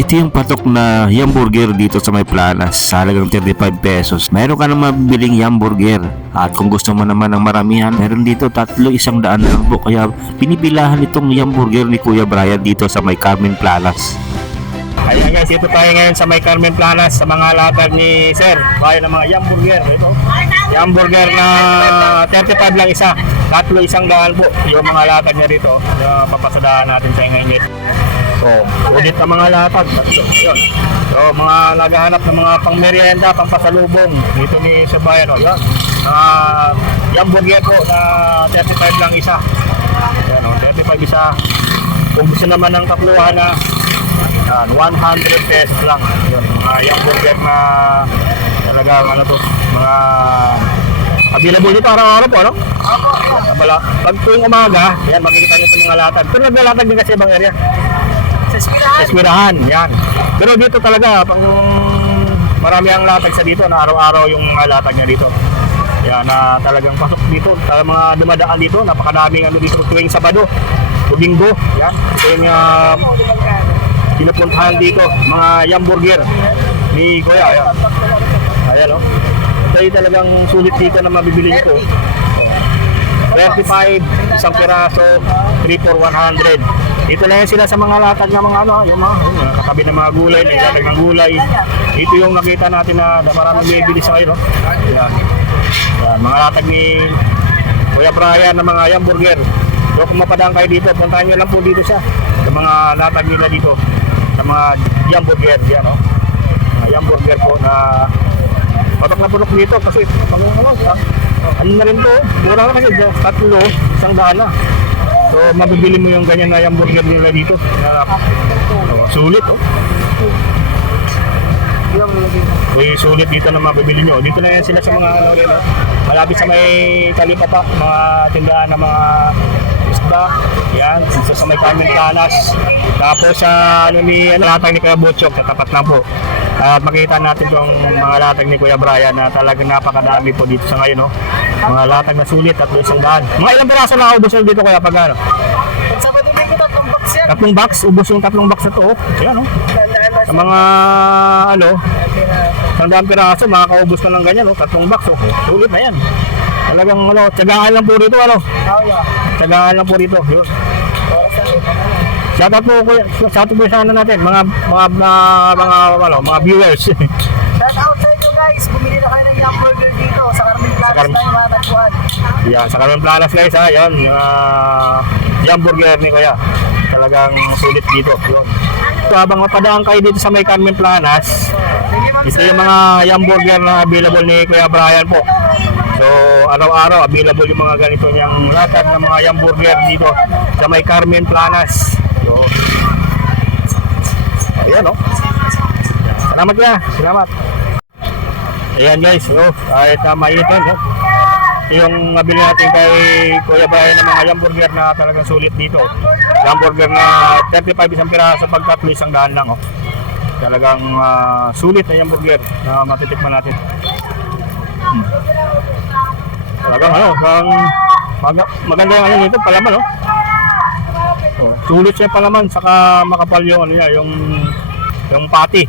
Ito yung patok na hamburger dito sa may Planas sa halagang 35 pesos. Meron ka na mabiling hamburger. At kung gusto mo naman ng maramihan, meron dito 300, 100 na lang po. Kaya pinipilahan itong hamburger ni Kuya Brian dito sa may Carmen Planas. Ayan guys, dito tayo ngayon sa may Carmen Planas sa mga latag ni Sir. Bayan ng mga hamburger. Ito, hamburger na 35 lang isa. 300, 100 po yung mga latag niya dito. Papasadahan natin sa ngayon. So, ulit na mga latag. So, yun. So, mga naghahanap ng mga pangmerienda, pangpasalubong dito ni Sir Brian. Yun. Hamburger po na 35 lang isa. Yan, 35 isa. Kung gusto naman ng kapluhan na 100 pesos lang. Yun, mga hamburger na talagang ano to, mga available dito araw-araw po, ano? Pag tuwing umaga, yan, makikita nyo sa mga latag. Pero naglalatag din kasi ibang area. Sa Eskwelahan, yan. Pero dito talaga, pang marami ang latag sa dito, na araw-araw yung latag niya dito. Yan, na talagang pasok dito, sa mga dumadaan dito, napakadaming ano dito tuwing Sabado, Linggo, yan. Ito yung pinupuntahan dito, mga hamburger ni Kuya. Ayan, ayan o. Ito yung talagang sulit dito na mabibili nito. 35, isang piraso, 3 for 100. Dito na yan sila sa mga latag ng mga ano, yung mga katabi ng mga gulay, naglatag ng gulay. Ito yung nakita natin na maraming bibili sa kayo. Yan. Yan, mga latag ni Kuya Brian ng mga hamburger. So kung mapadaan kayo dito, puntahan nyo lang po dito siya. Sa mga latag nila dito. Sa mga hamburger, yan o. Hamburger po na patok na punok dito kasi ano na rin to, mura na kasi 3, 100 na. So mabibili mo yung ganyan na hamburger nila dito. Sulit oh. Sulit dito na mabibili nyo. Dito na yan sila sa mga ano rin, malapit sa may Talipapa, mga tindahan ng mga isda. Yan, sa may Carmen Planas. Tapos sa latag ni Kuya Butchok, katapat lang po. At makita natin itong mga latag ni Kuya Brian na talagang napakadami po dito sa ngayon. Mga latag na sulit at 100. Mga ilang piraso na ubos na dito Kuya pag ano? Sabado din ko 3 box yan. 3 box, ubos yung 3 box na to. Ayan o. Sa mga ano, 100 piraso, makakaubos na ng ganyan 3 box. Sulit na yan. Talagang ano, tiyagaan lang po rito ano. Tiyagaan lang po rito. Yun. Shoutout po sa ano natin, mga viewers. Shoutout sa inyo guys, bumili na kayo ng hamburger dito sa Carmen Planas na yung mga tagpuan. Yan, sa Carmen Planas guys ha, yun, yung hamburger ni Kuya. Talagang sulit dito. Yun. So, habang mapadaan kayo dito sa may Carmen Planas, ito yung mga hamburger na available ni Kuya Brian po. So, araw-araw available yung mga ganito niyang latag ng mga hamburger dito sa may Carmen Planas. So, ayan o. Salamat ya, salamat. Ayan guys, kahit na maitin yung nabili natin kay Kuya Brian ng mga hamburger na talagang sulit dito. Hamburger na 35 isang piraso, pag 3, 100 lang Talagang sulit na hamburger na matitikman natin. Talagang maganda yung ano nito, palaman sulit siya palaman, saka makapal yung ano niya, yung patty.